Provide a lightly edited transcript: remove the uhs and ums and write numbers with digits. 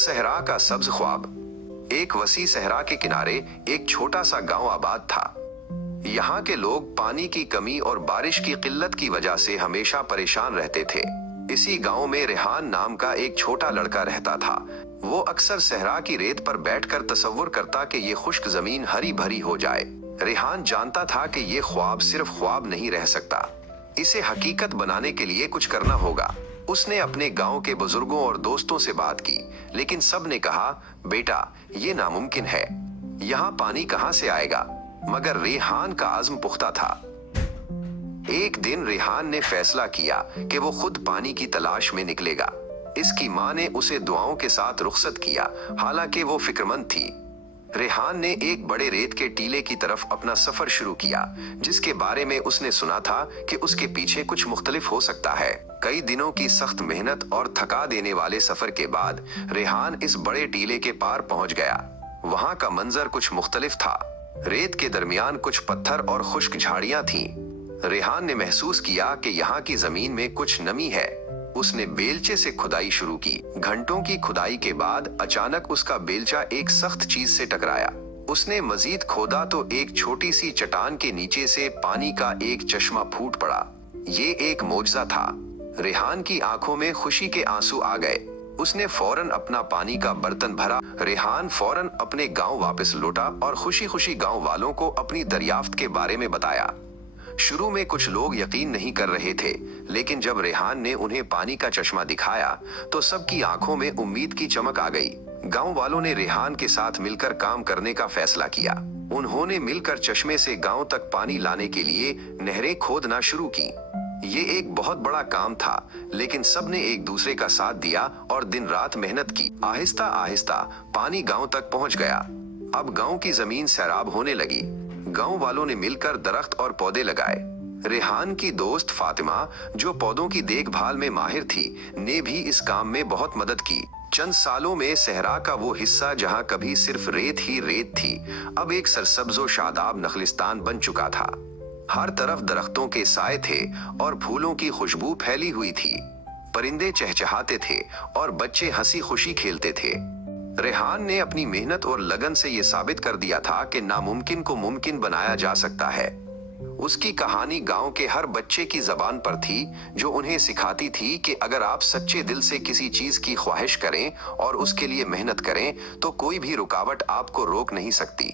सहरा का सब्ज ख्वाब। एक वसी सहरा के किनारे एक छोटा सा गांव आबाद था। यहाँ के लोग पानी की कमी और बारिश की किल्लत की वजह से हमेशा परेशान रहते थे। इसी गांव में रेहान नाम का एक छोटा लड़का रहता था। वो अक्सर सहरा की रेत पर बैठकर तसव्वुर करता कि ये खुश्क जमीन हरी भरी हो जाए। रेहान जानता था कि ये ख्वाब सिर्फ ख्वाब नहीं रह सकता, इसे हकीकत बनाने के लिए कुछ करना होगा। उसने अपने गांव के बुजुर्गों और दोस्तों से बात की, लेकिन सब ने कहा, बेटा ये नामुमकिन है, यहाँ पानी कहाँ से आएगा। मगर रेहान का आज़्म पुख्ता था। एक दिन रेहान ने फैसला किया कि वो खुद पानी की तलाश में निकलेगा। इसकी माँ ने उसे दुआओं के साथ रुखसत किया, हालांकि वो फिक्रमंद थी। रेहान ने एक बड़े रेत के टीले की तरफ अपना सफर शुरू किया, जिसके बारे में उसने सुना था कि उसके पीछे कुछ मुख्तलिफ हो सकता है। कई दिनों की सख्त मेहनत और थका देने वाले सफर के बाद रेहान इस बड़े टीले के पार पहुंच गया। वहां का मंजर कुछ मुख्तलिफ था। रेत के दरमियान कुछ पत्थर और खुश्क झाड़ियां थीं। रेहान ने महसूस किया कि यहाँ की जमीन में कुछ नमी है। उसने बेलचे से खुदाई शुरू की। घंटों की खुदाई के बाद अचानक उसका बेलचा एक सख्त चीज से टकराया। उसने मजीद खोदा तो एक छोटी सी चट्टान के नीचे से पानी का एक चश्मा फूट पड़ा। ये एक मोजज़ा था। रेहान की आंखों में खुशी के आंसू आ गए। उसने फौरन अपना पानी का बर्तन भरा। रेहान फौरन अपने गांव वापस लौटा और खुशी खुशी गांव वालों को अपनी दरियाफ्त के बारे में बताया। शुरू में कुछ लोग यकीन नहीं कर रहे थे, लेकिन जब रेहान ने उन्हें पानी का चश्मा दिखाया तो सबकी आंखों में उम्मीद की चमक आ गई। गांव वालों ने रेहान के साथ मिलकर काम करने का फैसला किया। उन्होंने मिलकर चश्मे से गांव तक पानी लाने के लिए नहरें खोदना शुरू की। ये एक बहुत बड़ा काम था, लेकिन सबने एक दूसरे का साथ दिया और दिन रात मेहनत की। आहिस्ता आहिस्ता पानी गांव तक पहुंच गया। अब गांव की जमीन सैराब होने लगी। गांव वालों ने मिलकर दरख्त और पौधे लगाए। रेहान की दोस्त फातिमा, जो पौधों की देखभाल में माहिर थी, ने भी इस काम में बहुत मदद की। चंद सालों में सहरा का वो हिस्सा जहां कभी सिर्फ रेत ही रेत थी, अब एक सरसब्जो शादाब नखलिस्तान बन चुका था। हर तरफ दरख्तों के साए थे और फूलों की खुशबू फैली हुई थी। परिंदे चहचहाते थे और बच्चे हंसी खुशी खेलते थे। रेहान ने अपनी मेहनत और लगन से ये साबित कर दिया था कि नामुमकिन को मुमकिन बनाया जा सकता है। उसकी कहानी गांव के हर बच्चे की जबान पर थी, जो उन्हें सिखाती थी कि अगर आप सच्चे दिल से किसी चीज की ख्वाहिश करें और उसके लिए मेहनत करें तो कोई भी रुकावट आपको रोक नहीं सकती।